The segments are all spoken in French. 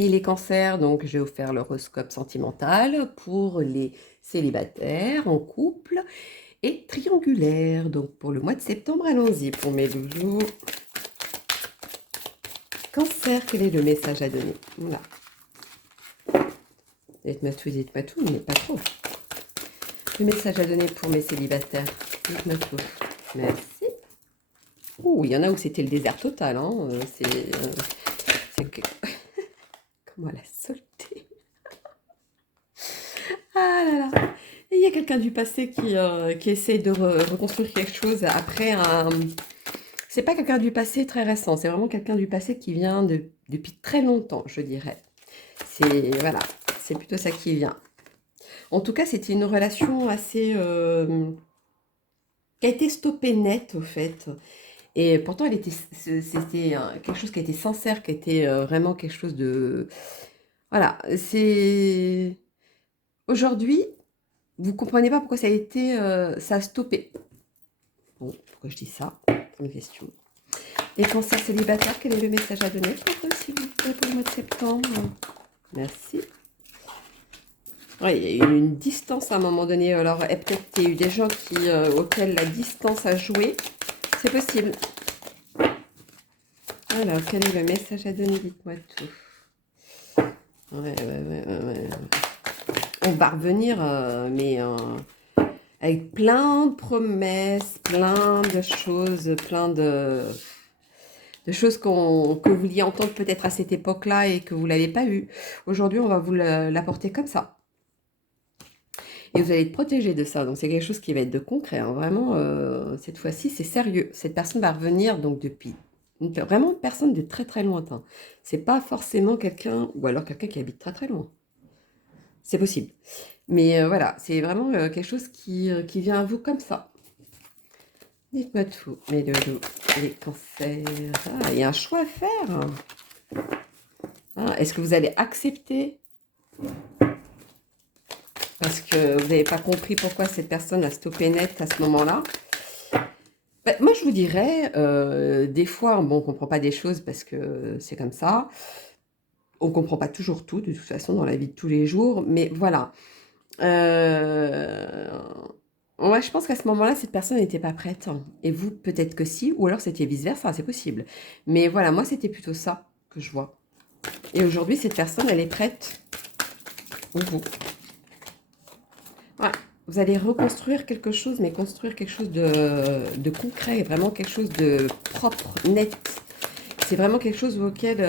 Les cancers, donc je vais vous faire l'horoscope sentimental pour les célibataires, en couple et triangulaire. Donc pour le mois de septembre, allons-y pour mes loulous. Cancer, quel est le message à donner? Voilà. Dites-moi tout, mais pas trop. Le message à donner pour mes célibataires. Dites-moi tout. Merci. Ouh, il y en a où c'était le désert total. Hein. C'est que... Comment elle a sauté. Ah là là. Et il y a quelqu'un du passé qui essaie de reconstruire quelque chose après un... C'est pas quelqu'un du passé très récent, c'est vraiment quelqu'un du passé qui vient depuis très longtemps, je dirais. C'est... Voilà, c'est plutôt ça qui vient. En tout cas, c'était une relation assez... qui a été stoppée net, au fait. Et pourtant, c'était quelque chose qui a été sincère, qui a été vraiment quelque chose de... Voilà, c'est... Aujourd'hui, vous comprenez pas pourquoi ça a été... ça a stoppé. Bon, pourquoi je dis ça? Une question. Les cancers célibataires, quel est le message à donner pour eux, s'il vous plaît, pour le mois de septembre? Merci. Oui, il y a eu une distance à un moment donné. Alors, peut-être qu'il y a eu des gens auxquels la distance a joué. C'est possible. Alors, quel est le message à donner? Dites-moi tout. Ouais. On va revenir, mais avec plein de promesses, plein de choses, plein de choses que vous vouliez entendre peut-être à cette époque-là et que vous ne l'avez pas eu. Aujourd'hui, on va vous l'apporter comme ça. Et vous allez être protégé de ça. Donc, c'est quelque chose qui va être de concret. Hein. Vraiment, cette fois-ci, c'est sérieux. Cette personne va revenir donc depuis vraiment une personne de très très lointain. C'est pas forcément quelqu'un, ou alors quelqu'un qui habite très très loin. C'est possible. Mais voilà, c'est vraiment quelque chose qui vient à vous comme ça. Dites-moi tout, mes loulous, les cancers. Ah, il y a un choix à faire. Ah, est-ce que vous allez accepter parce que vous n'avez pas compris pourquoi cette personne a stoppé net à ce moment-là? Ben, moi, je vous dirais, des fois, bon, on ne comprend pas des choses parce que c'est comme ça. On ne comprend pas toujours tout, de toute façon, dans la vie de tous les jours. Mais voilà. Moi, je pense qu'à ce moment-là, cette personne n'était pas prête. Hein. Et vous, peut-être que si. Ou alors, c'était vice-versa, c'est possible. Mais voilà, moi, c'était plutôt ça que je vois. Et aujourd'hui, cette personne, elle est prête pour vous. Voilà. Vous allez reconstruire quelque chose, mais construire quelque chose de concret, vraiment quelque chose de propre, net. C'est vraiment quelque chose auquel...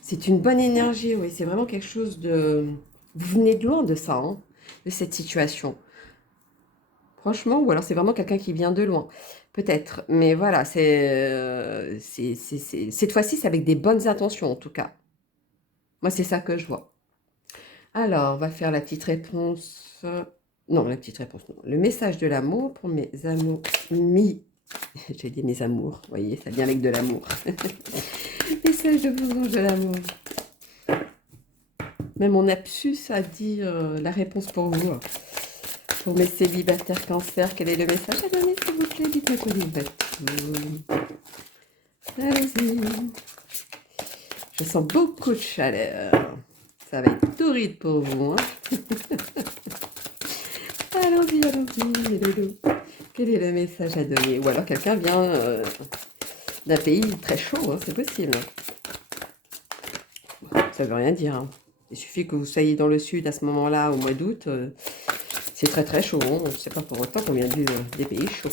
c'est une bonne énergie, oui. C'est vraiment quelque chose de... Vous venez de loin de ça, hein, de cette situation. Franchement, ou alors c'est vraiment quelqu'un qui vient de loin. Peut-être. Mais voilà, cette fois-ci, c'est avec des bonnes intentions, en tout cas. Moi, c'est ça que je vois. Alors, on va faire la petite réponse. Non, la petite réponse, non. Le message de l'amour pour mes amours. J'ai dit mes amours. Vous voyez, ça vient avec de l'amour. Message de vos anges de l'amour. Même mon lapsus a dit la réponse pour vous. Pour mes célibataires cancer, quel est le message à donner, s'il vous plaît? Dites-moi quoi, dites-moi. Allez-y. Je sens beaucoup de chaleur. Ça va être torride pour vous. Hein. Allons-y, allons-y, les doudous. Quel est le message à donner? Ou alors quelqu'un vient d'un pays très chaud, hein, c'est possible. Ça veut rien dire. Hein. Il suffit que vous soyez dans le sud à ce moment-là, au mois d'août. C'est très très chaud. Hein. C'est pas pour autant qu'on vient des pays chauds.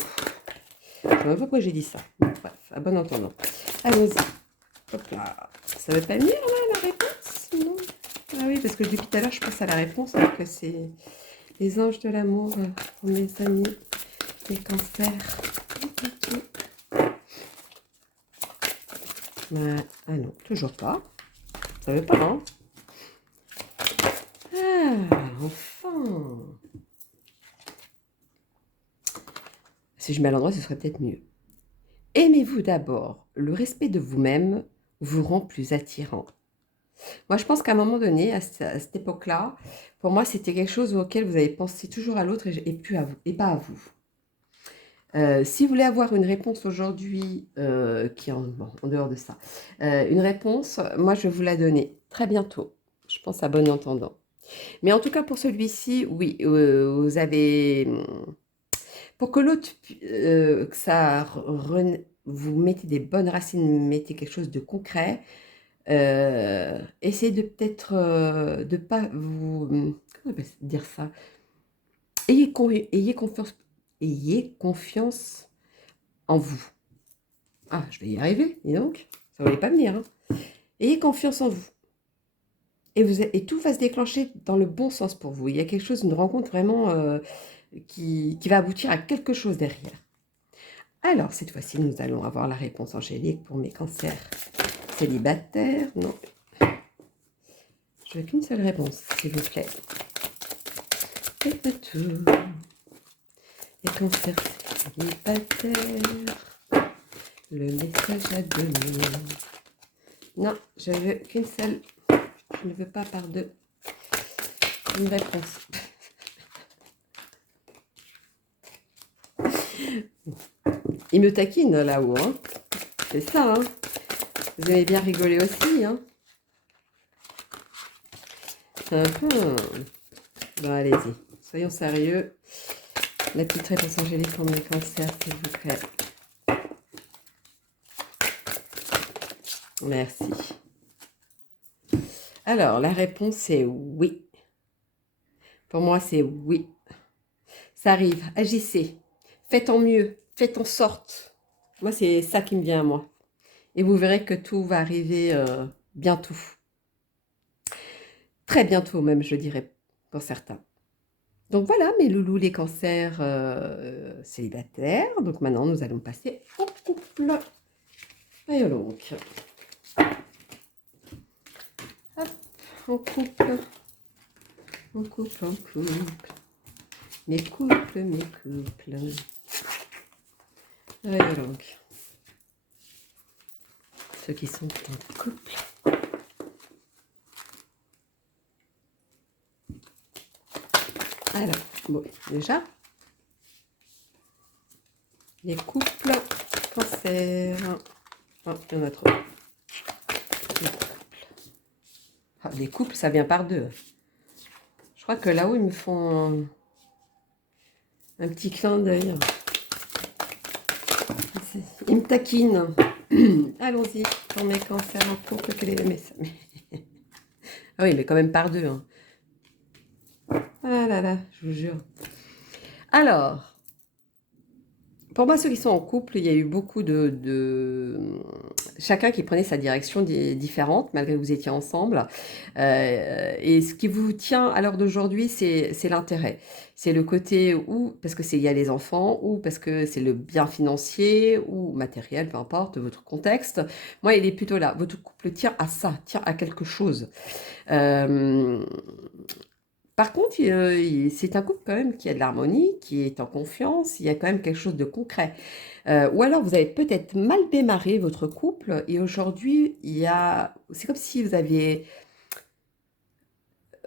Je ne sais même pas pourquoi j'ai dit ça. Bref, à bon entendant. Allons-y. Hop là. Ça veut pas venir là, la réponse? Non. Ah oui, parce que depuis tout à l'heure, je pense à la réponse, alors que c'est les anges de l'amour pour mes amis, les cancers. Ah non, toujours pas. Ça veut pas, hein? Ah, enfin. Si je mets à l'endroit, ce serait peut-être mieux. Aimez-vous d'abord. Le respect de vous-même vous rend plus attirant. Moi, je pense qu'à un moment donné, à cette époque-là, pour moi, c'était quelque chose auquel vous avez pensé toujours à l'autre et plus à vous, et pas à vous. Si vous voulez avoir une réponse aujourd'hui, qui est bon, en dehors de ça, une réponse, moi je vais vous la donner très bientôt. Je pense à bon entendant. Mais en tout cas, pour celui-ci, oui, vous avez. Pour que l'autre, que ça, vous mettez des bonnes racines, mettez quelque chose de concret, essayez de peut-être de pas vous. Comment on peut dire ça? Ayez confiance en vous. Ah, je vais y arriver, dis donc. Ça ne voulait pas venir. Hein. Ayez confiance en vous. Et tout va se déclencher dans le bon sens pour vous. Il y a quelque chose, une rencontre vraiment qui va aboutir à quelque chose derrière. Alors, cette fois-ci, nous allons avoir la réponse angélique pour mes cancers célibataires. Non, je veux qu'une seule réponse, s'il vous plaît. Faites-moi tout. Les cancers célibataires. Le message à donner. Non, je veux qu'une seule. Je ne veux pas par deux. Une réponse. Il me taquine là-haut. Hein. C'est ça. Hein. Vous avez bien rigolé aussi. Hein. Bon, allez-y. Soyons sérieux. La petite réponse angélique pour mes cancers, s'il vous plaît. Merci. Alors, la réponse est oui. Pour moi, c'est oui. Ça arrive. Agissez. Faites en mieux. Faites en sorte. Moi, c'est ça qui me vient à moi. Et vous verrez que tout va arriver bientôt. Très bientôt même, je dirais, pour certains. Donc voilà, mes loulous, les cancers célibataires. Donc maintenant, nous allons passer au couple. Voyons donc. Hop, en couple. En couple, en couple. Mes couples, mes couples. Voyons donc. Ceux qui sont en couple. Alors, bon, déjà, les couples cancer. Oh, il y en a trop. Les couples, ça vient par deux. Je crois que là-haut, ils me font un petit clin d'œil. Ils me taquinent. Allons-y, pour mes cancers en couple, quel est le message? Ah oui, mais quand même par deux. Hein. Ah là là, je vous jure. Alors, pour moi, ceux qui sont en couple, il y a eu beaucoup de chacun qui prenait sa direction différente, malgré que vous étiez ensemble. Et ce qui vous tient à l'heure d'aujourd'hui, c'est l'intérêt. C'est le côté où, parce que il y a les enfants, ou parce que c'est le bien financier, ou matériel, peu importe, votre contexte. Moi, il est plutôt là. Votre couple tient à ça, tient à quelque chose. Par contre, c'est un couple quand même qui a de l'harmonie, qui est en confiance, il y a quand même quelque chose de concret. Ou alors vous avez peut-être mal démarré votre couple et aujourd'hui, c'est comme si vous aviez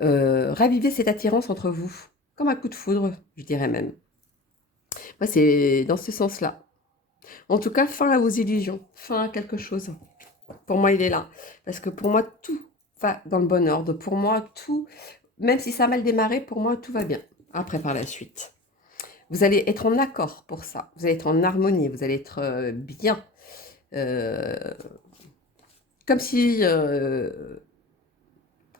ravivé cette attirance entre vous, comme un coup de foudre, je dirais même. Moi, c'est dans ce sens-là. En tout cas, fin à vos illusions, fin à quelque chose. Pour moi, il est là. Parce que pour moi, tout va dans le bon ordre. Pour moi, tout, même si ça a mal démarré, pour moi, tout va bien. Après, par la suite. Vous allez être en accord pour ça. Vous allez être en harmonie. Vous allez être bien. Euh, comme si,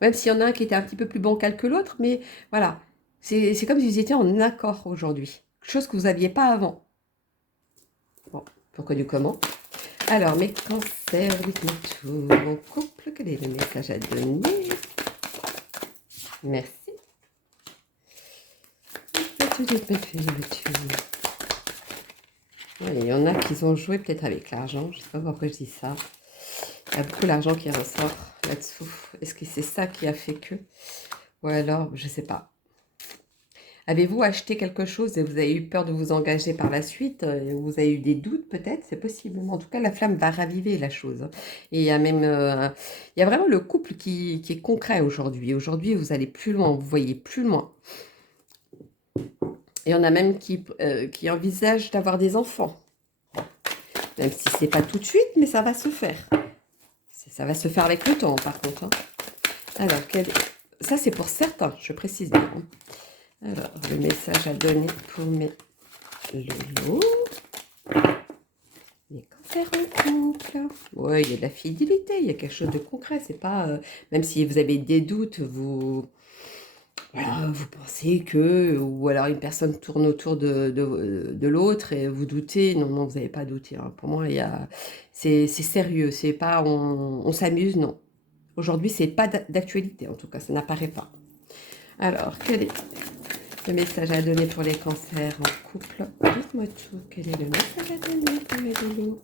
même s'il y en a un qui était un petit peu plus bancal que l'autre, mais voilà. C'est comme si vous étiez en accord aujourd'hui. Chose que vous n'aviez pas avant. Bon, pourquoi du comment? Alors, mes cancers, dites-moi tout. Mon couple, quel est le message à donner? Merci. Il y en a qui ont joué peut-être avec l'argent. Je ne sais pas pourquoi je dis ça. Il y a beaucoup d'argent qui ressort là-dessous. Est-ce que c'est ça qui a fait que? Ou alors, je ne sais pas. Avez-vous acheté quelque chose et vous avez eu peur de vous engager par la suite? Vous avez eu des doutes peut-être? C'est possible. Mais en tout cas, la flamme va raviver la chose. Et il y a même... il y a vraiment le couple qui est concret aujourd'hui. Aujourd'hui, vous allez plus loin. Vous voyez plus loin. Il y en a même qui envisagent d'avoir des enfants. Même si c'est pas tout de suite, mais ça va se faire. Ça va se faire avec le temps, par contre. Hein. Alors, ça c'est pour certains, je précise bien. Hein. Alors, le message à donner pour mes lolos. Les cancers en couple. Ouais, il y a de la fidélité, il y a quelque chose de concret. C'est pas, même si vous avez des doutes, voilà, vous pensez que, ou alors une personne tourne autour de l'autre et vous doutez. Non, non, vous n'avez pas douté. Hein. Pour moi, c'est sérieux. C'est pas, on s'amuse, non. Aujourd'hui, c'est pas d'actualité, en tout cas, ça n'apparaît pas. Alors, quel est le message à donner pour les cancers en couple? Dites-moi tout. Quel est le message à donner pour mes loulous?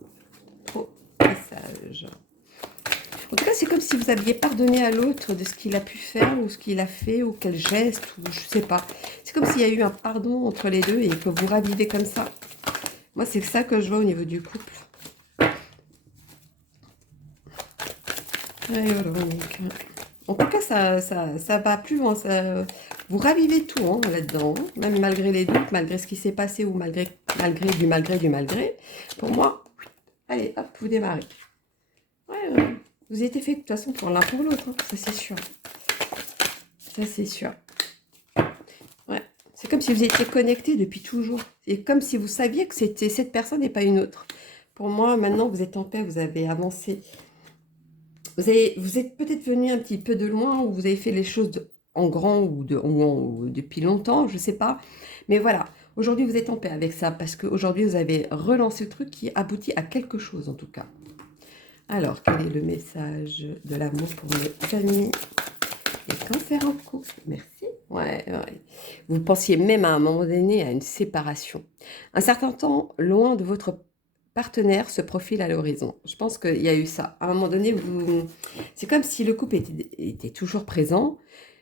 Trop message. En tout cas, c'est comme si vous aviez pardonné à l'autre de ce qu'il a pu faire ou ce qu'il a fait ou quel geste ou je sais pas. C'est comme s'il y a eu un pardon entre les deux et que vous ravivez comme ça. Moi, c'est ça que je vois au niveau du couple. En tout cas, ça va plus loin. Vous ravivez tout hein, là-dedans. Hein. Même malgré les doutes, malgré ce qui s'est passé ou malgré du malgré. Pour moi, allez, hop, vous démarrez. Ouais, vous étiez fait de toute façon pour l'un pour l'autre. Hein, ça, c'est sûr. Ça, c'est sûr. Ouais. C'est comme si vous étiez connectés depuis toujours. C'est comme si vous saviez que c'était cette personne et pas une autre. Pour moi, maintenant, vous êtes en paix, vous avez avancé. Vous êtes peut-être venu un petit peu de loin ou vous avez fait les choses en grand ou depuis longtemps, je ne sais pas. Mais voilà, aujourd'hui vous êtes en paix avec ça parce qu'aujourd'hui vous avez relancé le truc qui aboutit à quelque chose en tout cas. Alors, quel est le message de l'amour pour mes amis? Les cancers en couple, merci. Ouais. Vous pensiez même à un moment donné à une séparation. Un certain temps, loin de votre partenaire se profile à l'horizon. Je pense qu'il y a eu ça. À un moment donné, c'est comme si le couple était toujours présent,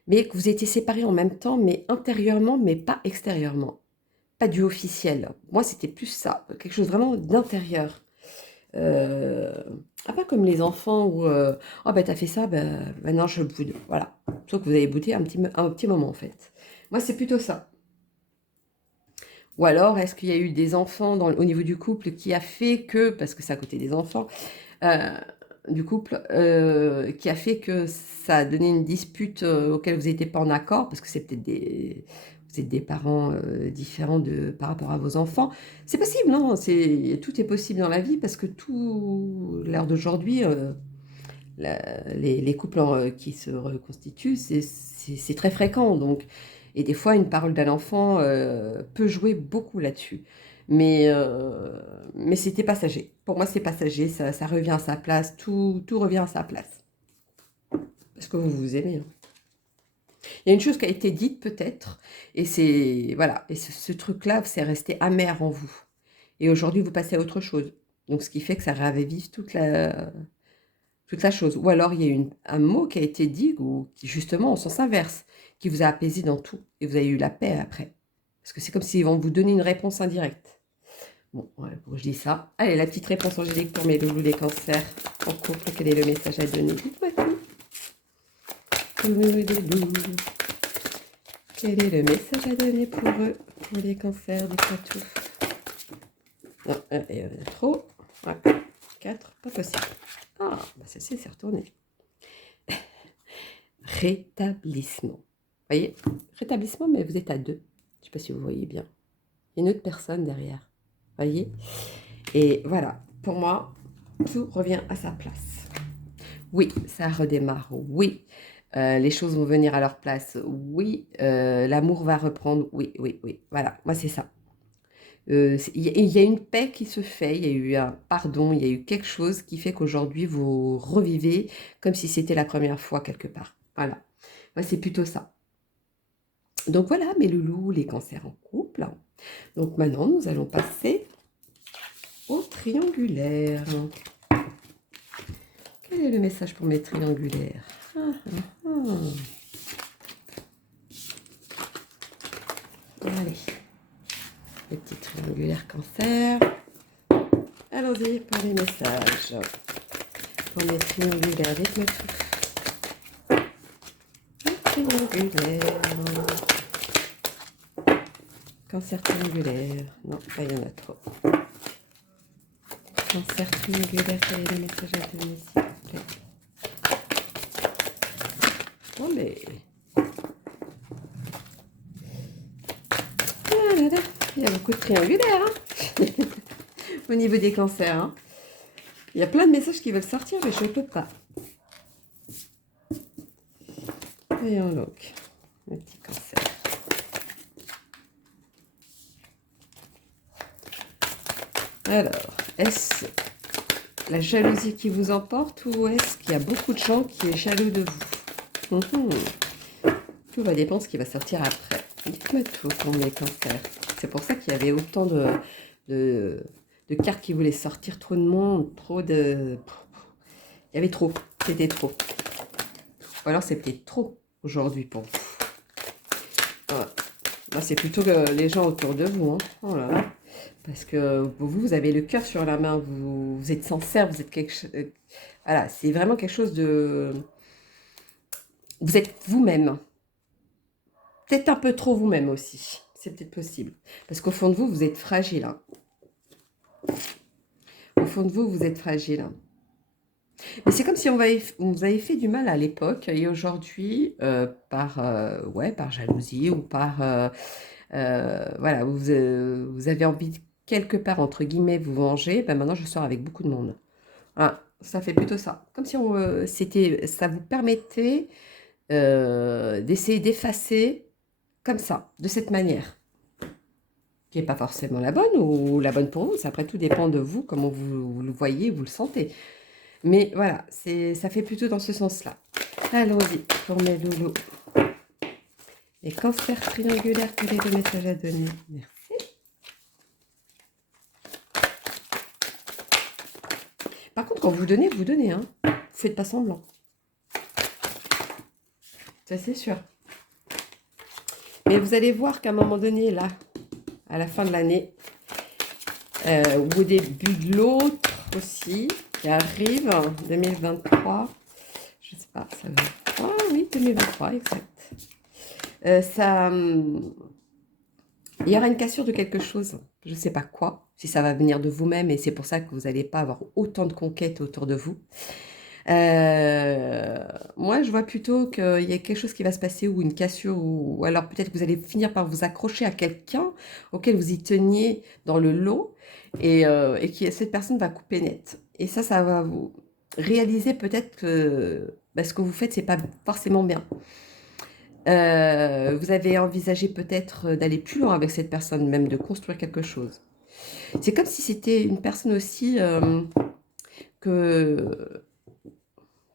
mais que vous étiez séparés en même temps, mais intérieurement, mais pas extérieurement. Pas du officiel. Moi, c'était plus ça, quelque chose vraiment d'intérieur. Pas comme les enfants où oh ben t'as fait ça, ben maintenant je boude. Voilà. Sauf que vous avez boudé un petit moment en fait. Moi, c'est plutôt ça. Ou alors, est-ce qu'il y a eu des enfants au niveau du couple qui a fait que, parce que c'est à côté des enfants, euh, du couple, qui a fait que ça a donné une dispute auquel vous n'étiez pas en accord, parce que c'est peut-être vous êtes des parents différents par rapport à vos enfants. C'est possible, non? Tout est possible dans la vie, parce que l'heure d'aujourd'hui, les couples qui se reconstituent, c'est très fréquent. Donc, et des fois, une parole d'un enfant peut jouer beaucoup là-dessus. Mais c'était passager. Pour moi, c'est passager. Ça revient à sa place. Tout revient à sa place. Parce que vous vous aimez. Hein. Il y a une chose qui a été dite peut-être. Et c'est voilà. Et ce truc-là, c'est resté amer en vous. Et aujourd'hui, vous passez à autre chose. Donc, ce qui fait que ça ravive toute la chose. Ou alors, il y a un mot qui a été dit, ou qui justement, en sens inverse, qui vous a apaisé dans tout. Et vous avez eu la paix après. Parce que c'est comme s'ils vont vous donner une réponse indirecte. Bon, ouais, je dis ça. Allez, la petite réponse angélique pour mes loulous les cancers. En couple, quel est le message à donner? Dites-moi tout. Quel est le message à donner pour eux, pour les cancers? Dites-moi tout. Non, il y en a trop. Ouais. 4, pas possible. Ah, bah ça c'est retourné. Rétablissement. Vous voyez? Rétablissement, mais vous êtes à 2. Je ne sais pas si vous voyez bien. Il y a une autre personne derrière. Vous voyez? Et voilà, pour moi, tout revient à sa place. Oui, ça redémarre. Oui, les choses vont venir à leur place. Oui, l'amour va reprendre. Oui. Voilà, moi c'est ça. Il y a une paix qui se fait, il y a eu un pardon, il y a eu quelque chose qui fait qu'aujourd'hui vous revivez comme si c'était la première fois quelque part. Voilà, moi c'est plutôt ça. Donc voilà mes loulous, les cancers en couple. Donc maintenant nous allons passer au triangulaire. Quel est le message pour mes triangulaires? Allez, les petits triangulaires cancer. Allons-y pour les messages. Pour mes triangulaires, dites-moi tout. Les triangulaires. Cancer triangulaire. Non, là, il y en a trop. Cancer triangulaire, quel est le message à donner, s'il vous plaît? Oh, mais... Ah là là, il y a beaucoup de triangulaires, hein. Au niveau des cancers, hein. Il y a plein de messages qui veulent sortir, mais je ne peux pas. Voyons donc, le petit cancer. Alors, est-ce la jalousie qui vous emporte ou est-ce qu'il y a beaucoup de gens qui est jaloux de vous? Tout va dépendre de ce qui va sortir après. Dites-moi tout pour mes cancers. C'est pour ça qu'il y avait autant de cartes qui voulaient sortir, trop de monde, trop de... Il y avait trop, c'était trop. Ou alors c'est peut-être trop aujourd'hui pour vous. Voilà. Moi, c'est plutôt les gens autour de vous. Hein. Oh là là. Parce que vous avez le cœur sur la main, vous êtes sincère, vous êtes quelque chose... Voilà, c'est vraiment quelque chose de... Vous êtes vous-même. Peut-être un peu trop vous-même aussi. C'est peut-être possible. Parce qu'au fond de vous, vous êtes fragile. Hein. Au fond de vous, vous êtes fragile. Hein. Mais c'est comme si on vous avait fait du mal à l'époque et aujourd'hui, par jalousie ou par... voilà, vous avez envie de quelque part, entre guillemets, vous venger. Ben maintenant, je sors avec beaucoup de monde. Ah, ça fait plutôt ça. Comme si ça vous permettait d'essayer d'effacer comme ça, de cette manière. Qui n'est pas forcément la bonne ou la bonne pour vous. Après, tout dépend de vous, comment vous le voyez, vous le sentez. Mais voilà, ça fait plutôt dans ce sens-là. Allons-y pour mes loulous. Les cancers triangulaires, quel est le message à donner? Merci. Par contre, quand vous donnez, hein. Vous faites pas semblant. Ça, c'est sûr. Mais vous allez voir qu'à un moment donné, là, à la fin de l'année, ou au début de l'autre aussi, qui arrive, 2023, je sais pas, ça va. Ah oui, 2023, exact. Il y aura une cassure de quelque chose, je ne sais pas quoi, si ça va venir de vous-même, et c'est pour ça que vous n'allez pas avoir autant de conquêtes autour de vous. Moi, je vois plutôt qu'il y a quelque chose qui va se passer, ou une cassure, ou alors peut-être que vous allez finir par vous accrocher à quelqu'un auquel vous y teniez dans le lot, et cette personne va couper net. Et ça va vous réaliser peut-être que ce que vous faites, c'est pas forcément bien. Vous avez envisagé peut-être d'aller plus loin avec cette personne, même de construire quelque chose. C'est comme si c'était une personne aussi que...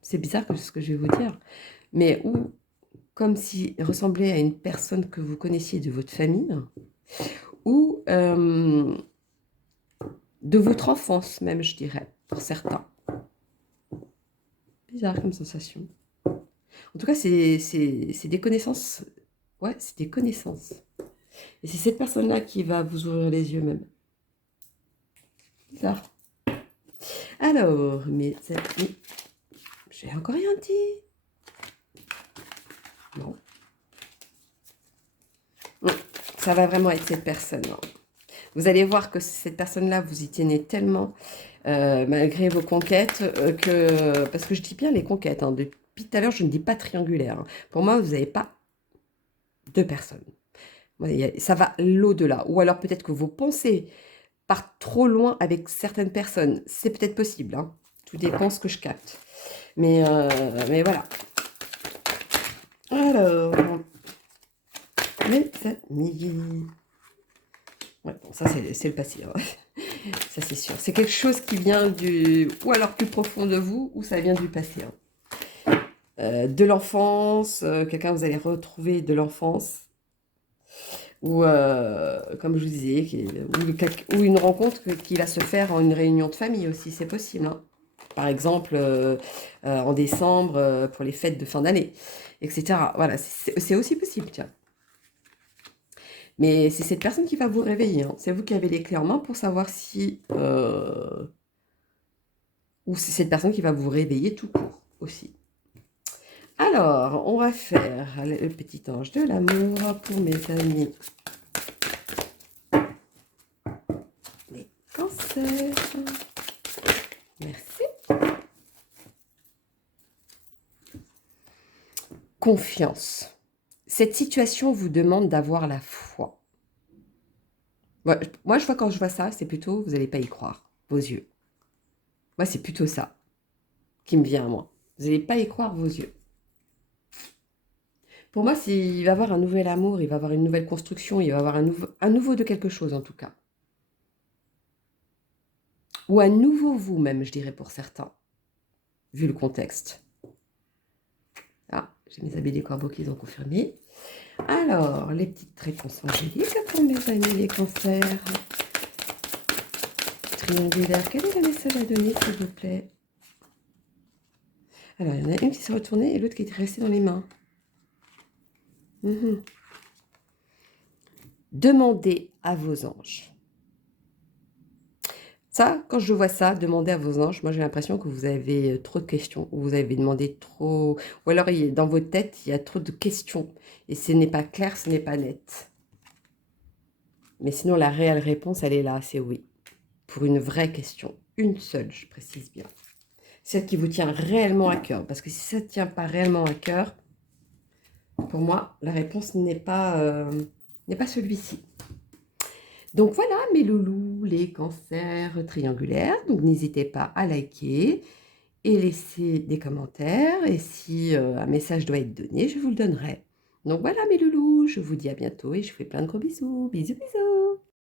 C'est bizarre ce que je vais vous dire, mais comme s'il ressemblait à une personne que vous connaissiez de votre famille, ou de votre enfance même, je dirais, pour certains. Bizarre comme sensation. En tout cas, c'est des connaissances. Ouais, c'est des connaissances. Et c'est cette personne-là qui va vous ouvrir les yeux même. Bizarre. Alors, mes amis, j'ai encore rien dit. Non. Non, ça va vraiment être cette personne. Non. Vous allez voir que cette personne-là, vous y tenez tellement, malgré vos conquêtes, parce que je dis bien les conquêtes. Hein, depuis tout à l'heure, je ne dis pas triangulaire. Hein. Pour moi, vous n'avez pas deux personnes. Ça va l'au-delà. Ou alors peut-être que vos pensées partent trop loin avec certaines personnes. C'est peut-être possible. Hein. Tout dépend ce que je capte. Mais voilà. Alors, mes amis. Ouais, bon, ça c'est le passé. Hein. Ça c'est sûr. C'est quelque chose qui vient ou alors plus profond de vous, ou ça vient du passé. Hein. De l'enfance, quelqu'un vous allez retrouver de l'enfance. Ou, comme je vous disais, ou une rencontre qui va se faire en une réunion de famille aussi, c'est possible. Hein. Par exemple, en décembre, pour les fêtes de fin d'année, etc. Voilà, c'est aussi possible, tiens. Mais c'est cette personne qui va vous réveiller. Hein. C'est vous qui avez les clés en main pour savoir si... ou c'est cette personne qui va vous réveiller tout court aussi. Alors, on va faire le petit ange de l'amour pour mes amis cancer. Merci. Confiance. Cette situation vous demande d'avoir la foi. Moi, je vois quand je vois ça, c'est plutôt, vous n'allez pas y croire, vos yeux. Moi, c'est plutôt ça qui me vient à moi. Vous n'allez pas y croire, vos yeux. Pour moi, il va y avoir un nouvel amour, il va y avoir une nouvelle construction, il va y avoir un nouveau de quelque chose, en tout cas. Ou un nouveau vous, même, je dirais, pour certains, vu le contexte. Ah, j'ai mes amis des corbeaux qui ont confirmé. Alors, les petites réponses angéliques pour mes amis les cancers. Triangulaire, quel est le message à donner, s'il vous plaît? Alors, il y en a une qui s'est retournée et l'autre qui est restée dans les mains. Demandez à vos anges. Ça, quand je vois ça, demandez à vos anges, moi j'ai l'impression que vous avez trop de questions, ou vous avez demandé trop, ou alors dans votre tête, il y a trop de questions, et ce n'est pas clair, ce n'est pas net. Mais sinon, la réelle réponse, elle est là, c'est oui. Pour une vraie question, une seule, je précise bien. Celle qui vous tient réellement à cœur, parce que si ça ne tient pas réellement à cœur, pour moi, la réponse n'est pas celui-ci. Donc voilà mes loulous, les cancers triangulaires. Donc n'hésitez pas à liker et laisser des commentaires. Et si un message doit être donné, je vous le donnerai. Donc voilà mes loulous, je vous dis à bientôt et je vous fais plein de gros bisous. Bisous, bisous.